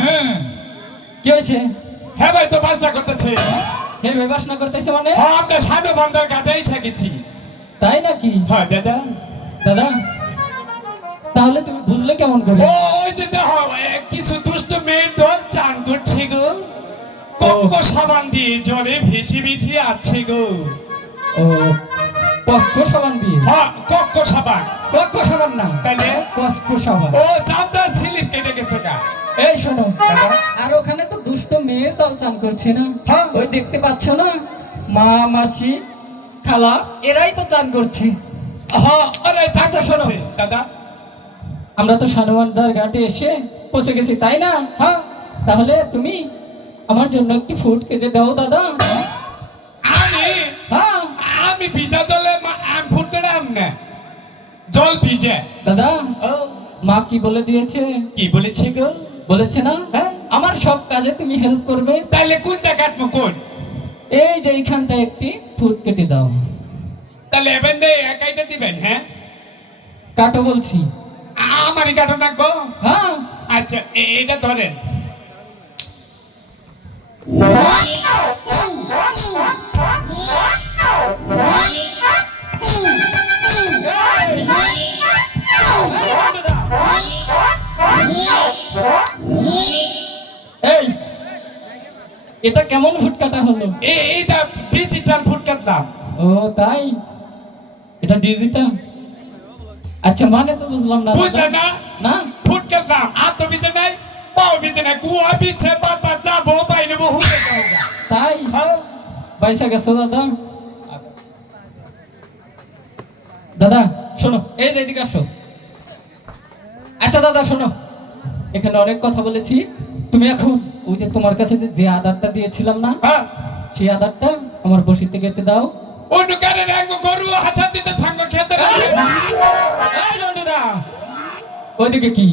হ্যাঁ কি হয়েছে? হ্যাঁ ভাই, তো বাসটা করতেছে। হে ভাই বাসনা করতেছে মানে? হ্যাঁ, আমরা সামনে বন্দর ঘাটেই থাকেছি। তাই নাকি? হ্যাঁ দাদা। দাদা তাহলে তুমি বুঝলে কেমন করে? ওই যে দেখো, কিছু দুষ্ট মেয়ে দল চান করছে গো, কক্কো সাবান দিয়ে জলে ভিজি ভিজি আছে গো। ও কষ্ট সাবান দিয়ে? হ্যাঁ, কক্কো সাবান। কষ্ট সাবান না, তাহলে কষ্ট সাবান। ও চামড়ার স্লিপ কেটে গেছে গা। এই শোনো, আর ওখানে তো দুষ্ট মেয়ের দল চান করছে না? হ্যাঁ। ওই দেখতে পাচ্ছ না, মা মাসি খালা এরাই তো চান করছে। হ্যাঁ, আরে আচ্ছা শোনো দাদা, আমরা তো সানুয়ানদার ঘাটে এসে পৌঁছে গেছি তাই না? হ্যাঁ তাহলে তুমি আমার জন্য একটি ফুড কেটে দাও দাদা। আমি হ্যাঁ আমি ভিজা জলে আম ফুটতে নাম না, জল ভিজে। দাদা ও মা কি বলে দিয়েছে? কি বলেছি গো? বলেছে না হ্যাঁ। আমার সব কাজে তুমি হেল্প করবে। তাহলে কোনটা কাটবো কোন? এই যে এইখানটা একটি ফুড কেটে দাও। তাহলে এবেন দে একাইটা দিবেন? হ্যাঁ, কাটো বলছি। আমারই কাটা রাখবো। হ্যাঁ আচ্ছা, এটা ধরেন। এই এটা কেমন ফুড কাটা হলো? এইটা ডিজিটাল ফুড কাটলাম। ও তাই, এটা ডিজিটাল। আচ্ছা মানে তো বুঝলাম না বুঝলে দাদা। না? না ফুড কাটলাম, আর তো বিজে নাই, পাও বিজে নাই, গুয়া বিছে পাতা যাবো বাইরে বহু তাই পয়সা গেছো দাদা। দাদা শোনো, এই যে এদিকে আসো। আচ্ছা দাদা শোনো, এখানে অনেক কথা বলেছি, তুমি এখন ওই যে তোমার কাছে যে আধারটা দিয়েছিলাম না, হ্যাঁ। সেই আধারটা আমার বসিতে গেতে দাও। অন্য কারণে এক গরু হাজার দিতে সঙ্গ খেতে পারে। এই জন্টুদা, ওইদিকে কি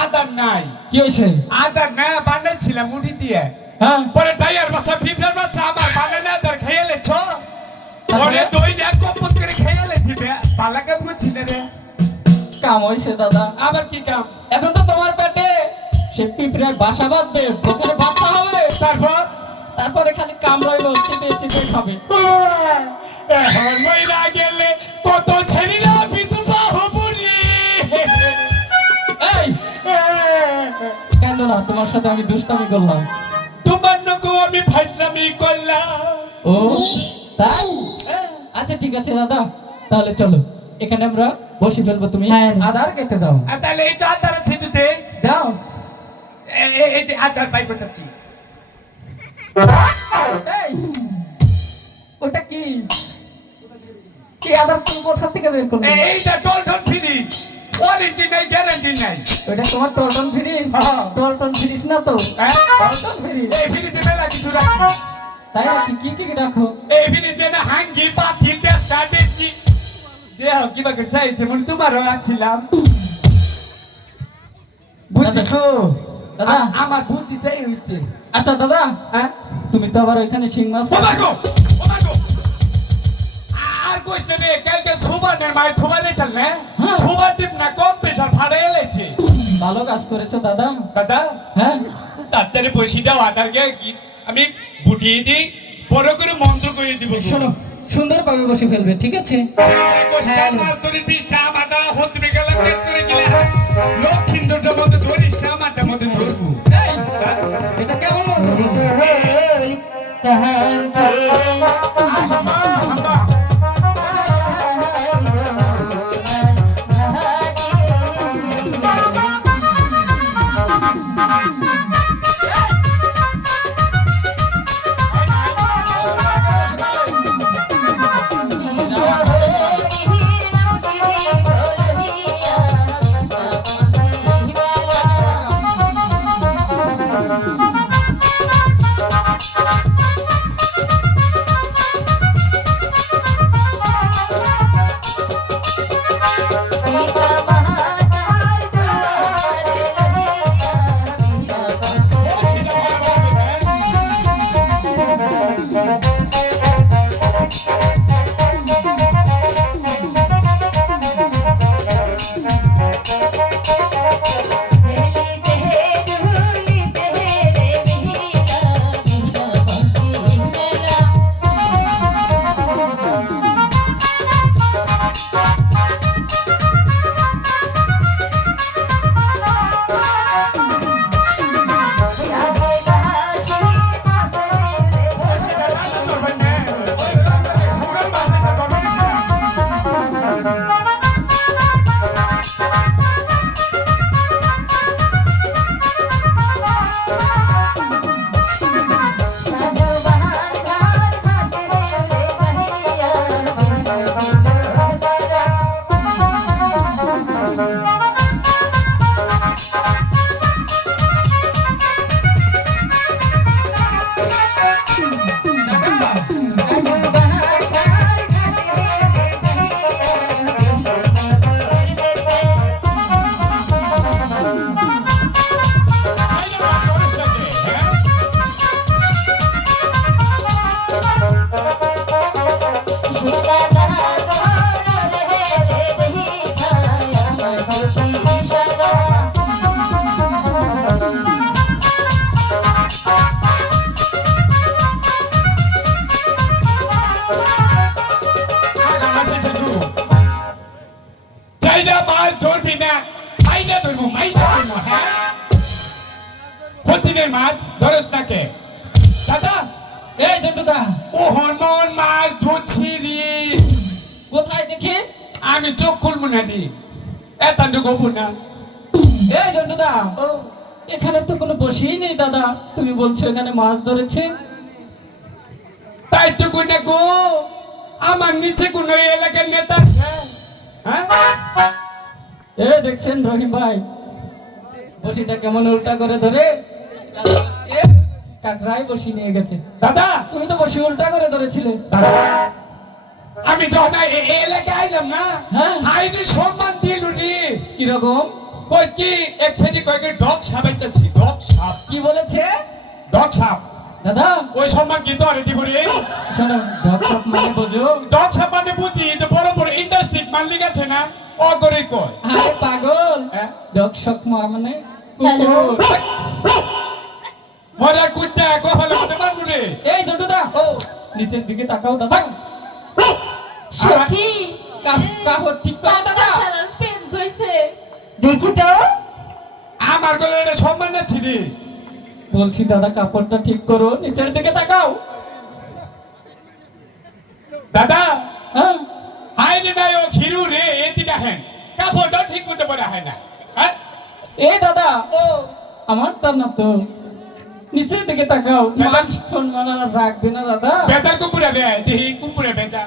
আদার নাই? কি হয়েছে? আদার না বানাইছিলাম মুড়ি দিয়ে, হ্যাঁ পরে টাইয়ার বাচ্চা ফিফার বাচ্চা আমার বানানো আদার খেয়ে লেছ, পরে দই না কম্পোজ করে খেয়ে লেছি বে পালাকে বুঝছি না রে। কাম হয়েছে দাদা। আবার কি কাম? এখন তো তোমার পেটে সে পিঁপড়ার বাসা বাঁধবে, ওখানে বাচ্চা হবে, তারপর তারপরে খালি কামড়াইলো, চেপে চেপে খাবে। এখন মইরা গেলে কত ছেলেরা বিধবা হবুরি। এই কেন না, তোমার সাথে আমি দুষ্টামি করলাম। তোমার নগো আমি ফাইজলামি করলাম। ও তাই? আচ্ছা ঠিক আছে দাদা, তাহলে চলো এখানে আমরা বসে ফেলবো, তুমি আধার কেটে দাও। আর তাহলে এটা আদার আছে দিতে দাও। এই যে আদার পাই করতেছি। এই ওটা কি কি আধার তুমি কোথা থেকে বের করলে? এইটা টলটন ফ্রিজ, ওয়ারেন্টি নাই গ্যারান্টি নাই। ওটা তোমার টলটন ফ্রিজ? হ্যাঁ। টলটন ফ্রিজ না তো, হ্যাঁ? টলটন ফ্রিজ। এই ফ্রিজে মেলা কিছু রাখি। তাই নাকি? কি কি রাখো? এই ফ্রিজে না হাঙ্গি পাতিল টেস্টা দেখি দেহ কিবা করে চাইছে মনে তোমারও রাখছিলাম। বুঝছি তো দাদা। আমার বুঝি চাই হইছে। আচ্ছা দাদা, হ্যাঁ তুমি তো আবার ওইখানে শিং মাছ ওমাগো ওমাগো আর কোশ্চেন রে কালকে সুবানের মাই থুবারে চলনে হ্যাঁ। থুবার দিন না কম প্রেসার ফাড়ে এলেছে। ভালো কাজ করেছো দাদা। দাদা হ্যাঁ তাড়াতাড়ি পয়সাটা আদারকে আমি বুটিয়ে দিই, বড় করে মন্ত্র করে দিব। শোনো, সুন্দরভাবে বসে ফেলবে, ঠিক আছে? কোশ্চেন মাছ ধরে 20টা আমাটা হতে গেল পেট করে গেলে লক্ষিন্দরটার মধ্যে ধরিস না আমারটার মধ্যে ধরবো। এই, এটা কেমন মন্ত্র বলবো? মাছ ধরত নাকে দাদা এই জন্টুদা ও হনমন মাছ ধরছি রে কোথায় দেখি আমি চোখ খুলবো না রে এতান্ডু গোবো না এই জন্টুদা ও এখানে তো কোনো বসেই নেই দাদা তুমি বলছো এখানে মাছ ধরেছে তাই তো কোনে গো আমার নিচে কোনো এলাকার নেতা আছে হ্যাঁ এই দেখছেন রহিম ভাই বসিটা কেমন উল্টা করে ধরে এ, কাকরাই বসি নিয়ে গেছে দাদা তুমি তো বসি উল্টা করে ধরেছিলে দাদা আমি যখন এই এলাকায় আইলাম না হ্যাঁ। আইনি সম্মান দিল রে কিরকম কই কি এক সাইডে কই কি ডগ সাবাইতেছি ডগ সাপ কি বলেছে ডগ সাপ দাদা ওই সম্মান কি তোরে দিব রে শোনো ডগ সব মানে বোঝো ডগ সাপ মানে বুঝি যে বড় বড় ইন্ডাস্ট্রি মালিক আছে না ও করে কয় আরে পাগল হ্যাঁ? ডগ শক মানে হ্যালো। কুকুর। মরা কুত্তা কপালে মতে মারবো রে এই জন্টুদা ও নিচের দিকে তাকাও দাদা সখী কাপড় ঠিক করো দাদা সারার পেন গইছে দেখি তো আমার গলে এটা সম্মান আছে রে বলছি দাদা কাপড়টা ঠিক করো নিচের দিকে তাকাও দাদা হ্যাঁ হাই রে নাই ও খিরু রে এদিকে হেন কাপড়টা ঠিক মতো পরা হয় না হ্যাঁ এই দাদা ও আমারটা না তো নিচের দিকে তাকাও মান সম্মান আর রাখবে না দাদা বেজার কুকুরে রে দেহি কুকুরে বেজা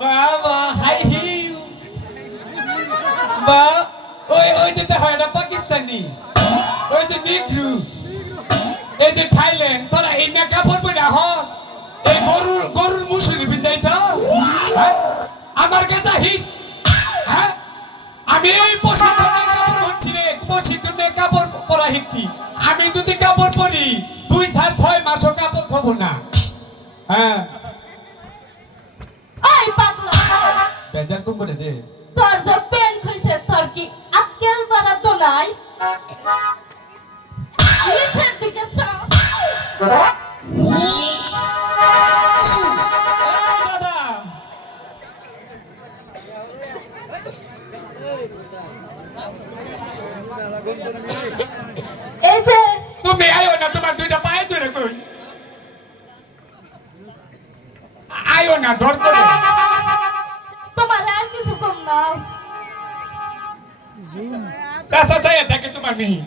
বাবা হাই হিউ বা ওই যে হয় না পাকিস্তানি ওই যে নিগ্রু এই যে থাইল্যান্ড তোরা এই না কাপড় পরে হস এই গরুর মুসুরি বিন্দাইছ আমার কাছে হিস হ্যাঁ আমি এই প্রশিক্ষণে কাপড় হচ্ছি রে প্রশিক্ষণে কাপড় পরা হিচ্ছি আমি যদি কাপড় পরি 2-6 মাসও কাপড় পাবো না হ্যাঁ ওই পাগলা বেজার কম করে দে তোর যে পেন কইছে তোর কি আক্কেল বাড়া তো নাই নিচের দিকে চাও দাদা এই যে তুমি আয়ো না তোমার দুইটা পায়ে ধরে কই আয়ো না ডর করে তোমার আর কিছু কম নাও কাঁচা চাইয়া থাকে তোমার মেয়ে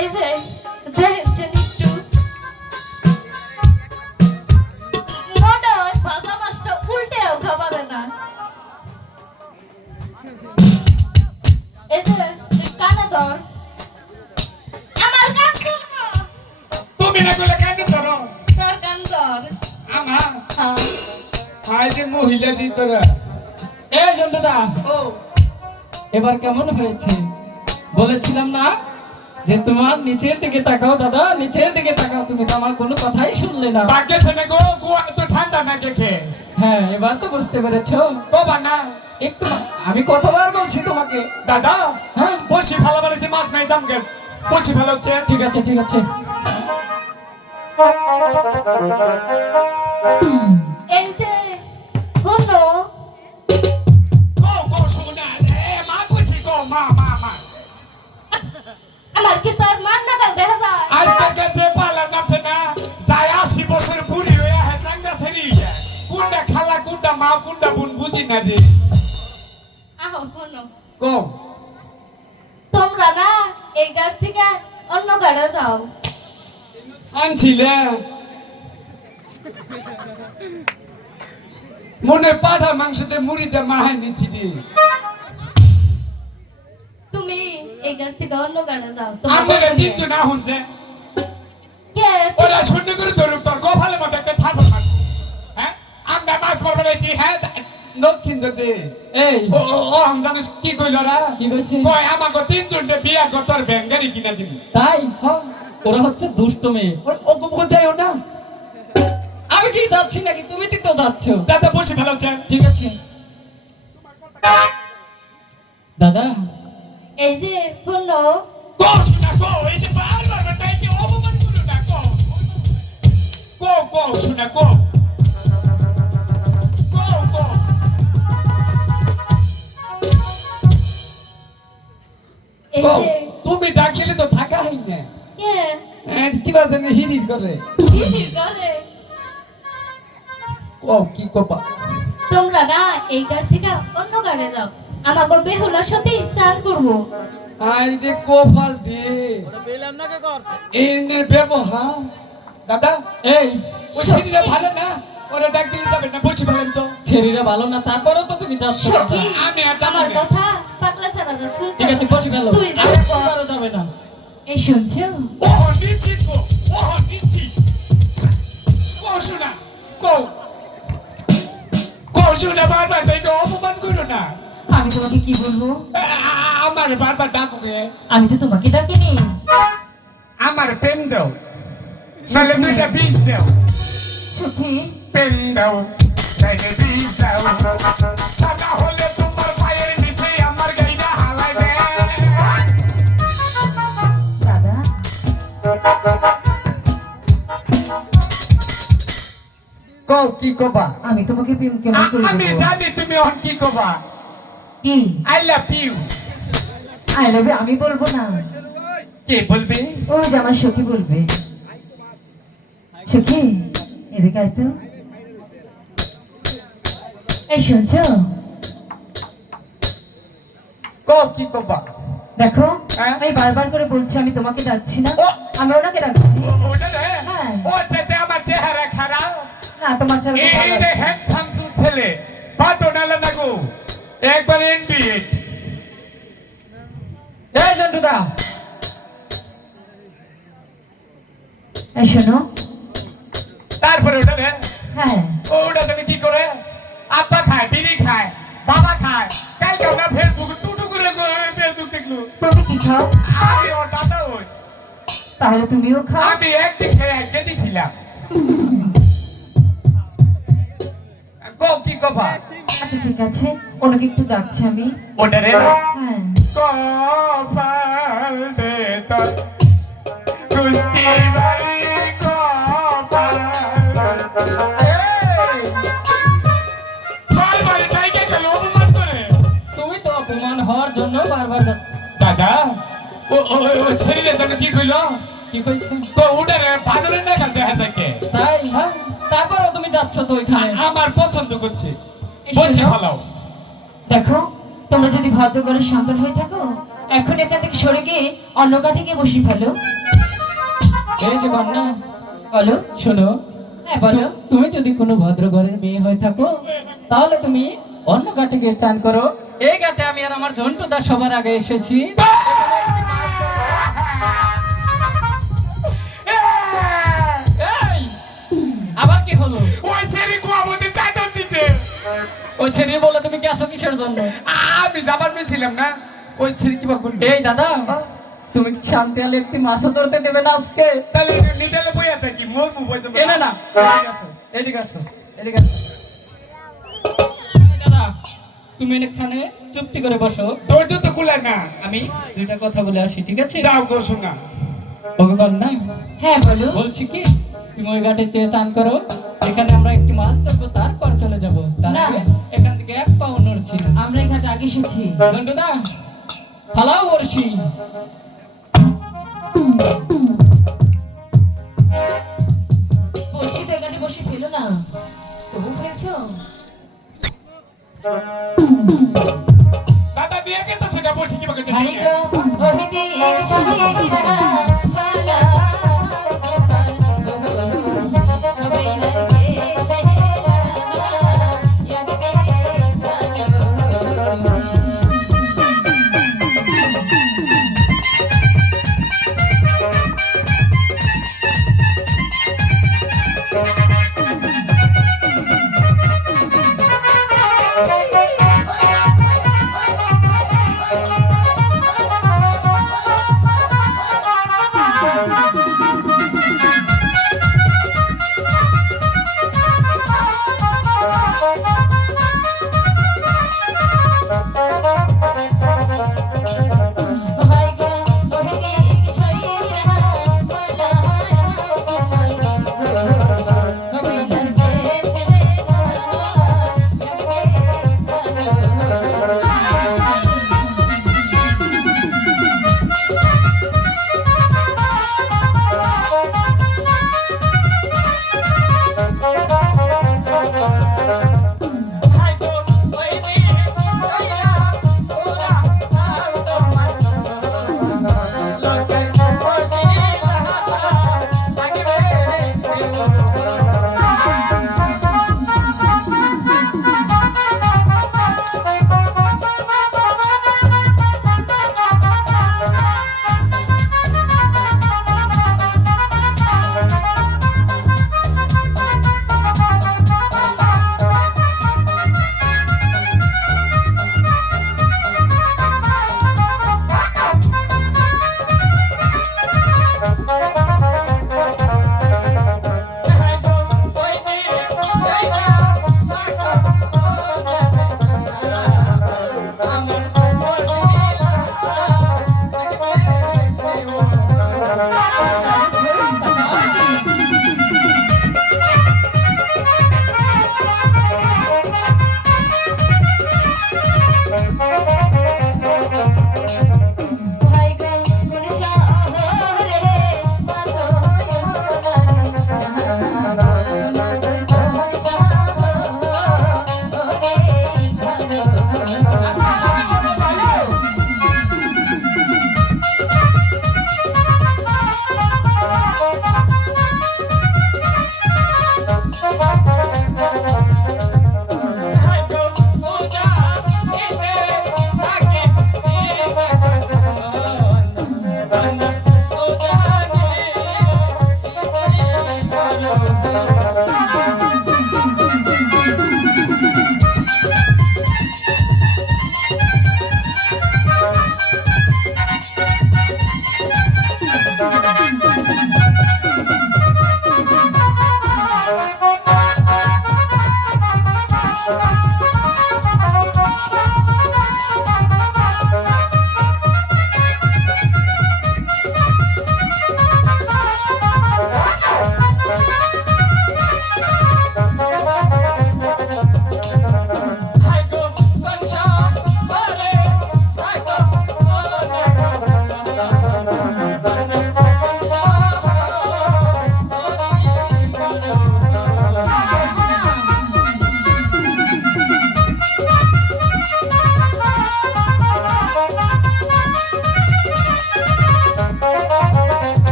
এই যে যে একটু মনে হয় ভাজা মাছটা উল্টেও খাবারে না এই যে কানে ধর আমার কান ধর তুমি না কইলে কেন ধরো তোর কান ধর আমার হ্যাঁ আয় যে মহিলা দি তোরা এই জন্টুদা ও এবার কেমন হয়েছে বলেছিলাম না যে তোমার নিচের দিকে তাকাও দাদা নিচের দিকে তাকাও তুমি তো আমার কোনো কথাই শুনলে না বাগে ছেনে গো গোয়া তো ঠান্ডা না দেখে হ্যাঁ এবার তো বুঝতে পেরেছো কবা না একটু আমি কতবার বলছি তোমাকে দাদা হ্যাঁ বসি ভালো বানাইছে মাছ নাই দাম গে বসি ভালো হচ্ছে ঠিক আছে ঠিক আছে এই যে হলো গো গো শোনা এ মা কইছি গো মা আমার কি তোর মান নাগাল দেখা যায় আজ থেকে যে পালা নামছে না যায় 80 বছর বুড়ি হয়ে হে চাঙ্গা ফেরি কোনটা খালা কোনটা মা কোনটা বোন বুঝি না রে আহো শোনো গো তোমরা না এই গাড়ি থেকে অন্য গাড়ি যাও আনছিলে মনে পাঠা মাংসতে মুড়িতে মাহাই নিচ্ছি দি তুমি এই গাড়ি থেকে অন্য গাড়ি যাও আমরা দিচ্ছ না শুনছে কে ওরা শূন্য করে ধরুক তোর গোফালে মতো একটা থাপড় মার হ্যাঁ আমরা মাছ মারবার আইছি হ্যাঁ দক্ষিণ দে এই ও জানিস কি কইল ওরা কি কইছে কয় আমাকে 3 জনকে বিয়া কর তোর ব্যাঙ্গারি কিনা দিবি তাই হ্যাঁ ওরা হচ্ছে দুষ্ট মেয়ে ও বোঝাইও না আমি কি যাচ্ছি নাকি তুমি তো যাচ্ছ দাদা বসে ভালো চান ঠিক আছে দাদা এই যে হলো গো শোনা গো এই যে পার কও শোনা কও কও কও এই কও যে তুমি ডাকিলে তো থাকা হয় না কে কিবা জানি হিরির করে কি করে কও কি কবা তোমরা না এই গাড় থেকে অন্য গাড়ে যাও আমাকে বেহুলার সাথে চান করবো আই রে কোফাল দে পেলাম না কে কর এর ব্যবহার দাদা এই ওই ছেলেটা ভালো না ওরা ডাক দিলে যাবে না বসে বলেন তো ছেলেরা ভালো না তারপরেও তো তুমি যাচ্ছ দাদা। সখী আমি আর যাবো আমার না। কথা পাগলা ছাড়াটা শুনতে ঠিক আছে বসে ফেলো তুই যা। আর কোথাও যাবে না এই শুনছো ওহ নিশ্চিত গো ওহ নিশ্চিত কও শোনা কও কও শোনা বারবার তাই তো অপমান করো না আমি তোমাকে কি বলবো আমার বারবার ডাকুকে আমি তো তোমাকে ডাকিনি আমার প্রেম দাও নাহলে দুইটা বীজ দাও সখী প্রেম দাও নাহলে বীজ দাও টাকা হলে তোমার পায়ের নিচে আমার গাইনা হালাই দে দাদা কও কি কবা আমি তোমাকে প্রেম কেমন করে আমি বলবো জানি তুমি এখন কি কবা কি I love you I love you আমি বলবো না কে বলবে ওই যে আমার সখী বলবে সখী এদিকে আয় তো এই শুনছো কও কি কবা দেখো হ্যাঁ? আমি বারবার করে বলছি আমি তোমাকে ডাকছি না ও! আমি ওনাকে ডাকছি ওটা রে হ্যাঁ। ও যেতে আমার চেহারা খারাপ না তোমার ছাড়া তো ভালো এই লাগে। রে হ্যান্ডসাম ছেলে পাটো নালা নাগো একবার এনবিএ এই জন্টুদা এই শোনো তারপরে ওটা রে হ্যাঁ ওটা তুমি কি করে আব্বা খায় বিড়ি খায় বাবা খায় কালকে আমরা ফেসবুক টুটু করে ফেসবুক দেখলো তুমি কি খাও আমি ওর দাদা ওই তাহলে তুমিও খাও আমি একদিন খেয়ে একদিন দিছিলাম কও কি কবা আচ্ছা ঠিক আছে ওনাকে একটু ডাকছি আমি ওটা রে হ্যাঁ কপাল দে তোর কুস্তি বাড়ি কপাল এই! বারবার এটাইকে কেন অপমান করে? তুমি তো অপমান হওয়ার জন্য বারবার দাদা ও ছেলেদের জন্য কি কইল কি কইছে তো উডারে বাদরের না কাটে হাজাকে তাই তারপরও তুমি যাচ্ছ তো ওইখানে আমার পছন্দ করছে এই বলছি শোনো। ভালো দেখো তোমরা যদি ভদ্র করে শান্ত হয়ে থাকো এখন এখান থেকে সরে গিয়ে অন্য কাঠে গিয়ে বসে ফেলো এই যে কন্যা বলো শোনো হ্যাঁ বলো তুমি যদি কোনো ভদ্র ঘরের মেয়ে হয়ে থাকো তাহলে তুমি অন্য ঘাটে গিয়ে চান করো এই ঘাটে আমি আর আমার ঝন্টুদা সবার আগে এসেছি এই, আবার কি হলো ওই ছেলে কোয়া মধ্যে চাইতে দিচ্ছে ওই ছেড়ে বলে তুমি কি আসো কিসের জন্য আমি যাবার নিয়েছিলাম না ওই ছেলে কি বলবে এই দাদা তুমি কি শান্তি আলে একটি মাছও ধরতে দেবে না আজকে তাহলে নিটালে বইয়া থাকি মোর মু বইতে এনে না এদিকে আসো এদিকে আসো এই দাদা তুমি এখানে চুপটি করে বসো ধৈর্য তো কুলায় না আমি দুইটা কথা বলে আসি ঠিক আছে যাও গো শোনা ওকে বল না হ্যাঁ বলো বলছি কি তুমি ওই ঘাটে চেয়ে চান করো এখানে আমরা একটি মাছ ধরবো তারপর চলে যাবো তার না। আগে এখান থেকে এক পাও নড়ছি না আমরা এই ঘাটে আগে এসেছি দণ্ডদা ফালাও বর্ষি বলছি তো এখানে বসে ফেলো না তবু ফেলছো দাদা বিয়ে কে তো সেটা বসে কি বলতে হাই গো রহিতে এর সঙ্গে সারা পালা সবাই লাগে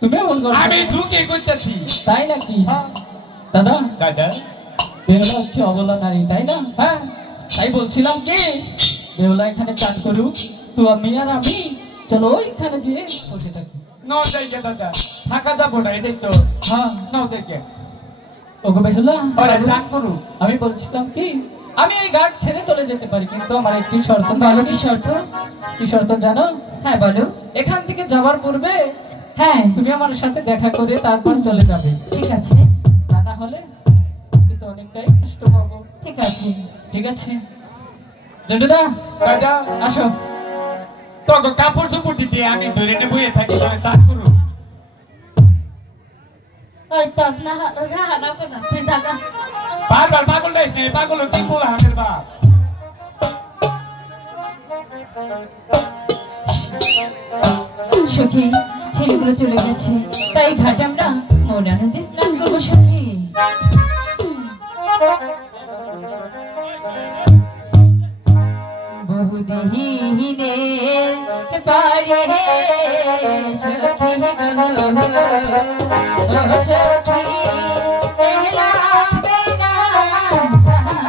তুমি এমন করছো আমি ঝুঁকে করতেছি। তাই নাকি? দাদা দাদা বেহুলা হচ্ছে অবলা নারী তাই না? হ্যাঁ তাই বলছিলাম কি বেহুলা এখানে চান করুক, তো আমি আর আমি চলো ওইখানে যেয়ে বসে থাকি। নাও যাইগে দাদা, থাকা যাবো না, এটাই তো। হ্যাঁ নাও যাইগে, ওগো বেহুলা ওরা চান করুক। আমি বলছিলাম কি আমি এই ঘাট ছেড়ে চলে যেতে পারি, কিন্তু আমার একটি শর্ত। বলো কি শর্ত? কি শর্ত জানো? হ্যাঁ বলো। এখান থেকে যাওয়ার পূর্বে হ্যাঁ তুমি আমার সাথে দেখা করে তারপর চলে যাবে। ঠিক আছে। তা না হলে কিন্তু অনেকটাই কষ্ট পাবো। ঠিক আছে। ঠিক আছে জন্টুদা দাদা আসো। তোকে কাপড় চোপড় দিতে আমি ধরে নিয়ে বইয়ে থাকি, তোরা চান করুক। ওই তো না হানা কোনা তুই থাকা বারবার পাগল দাইস না, পাগল কি বলা হামের বাপ। সখী, ছেলেগুলো চলে গেছে, তাই ঘাটে আমরা মন আনন্দে স্নান করবো সখী। বহুদিনে পারে সখী গো, ও সখী এলাবে না সখী,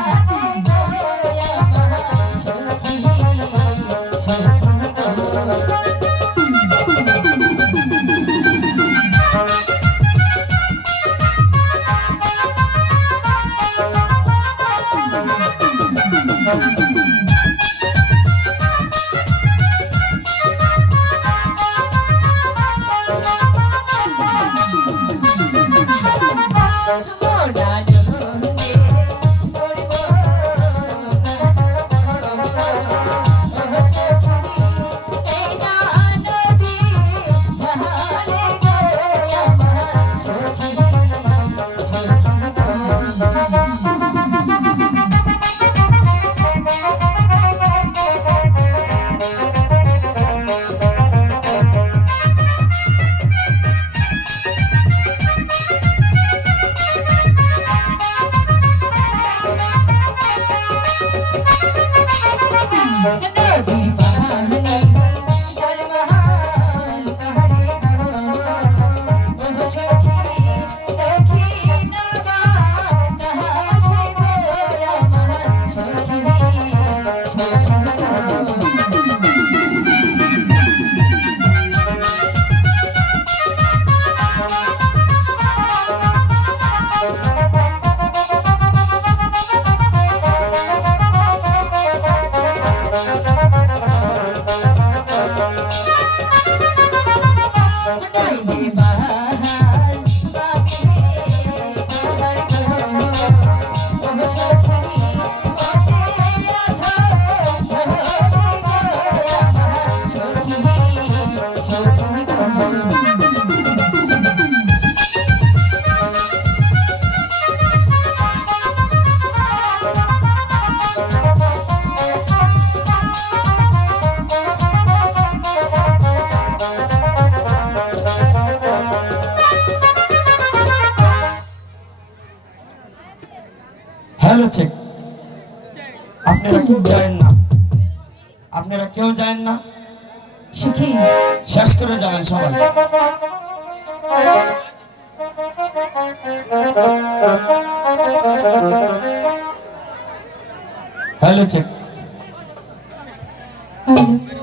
হ্যালো চেক, আপনারা কেউ যাবেন না, আপনারা কেউ যাবেন না, সখী শেষ করে যাবেন সবাই। Hello check. হ্যালো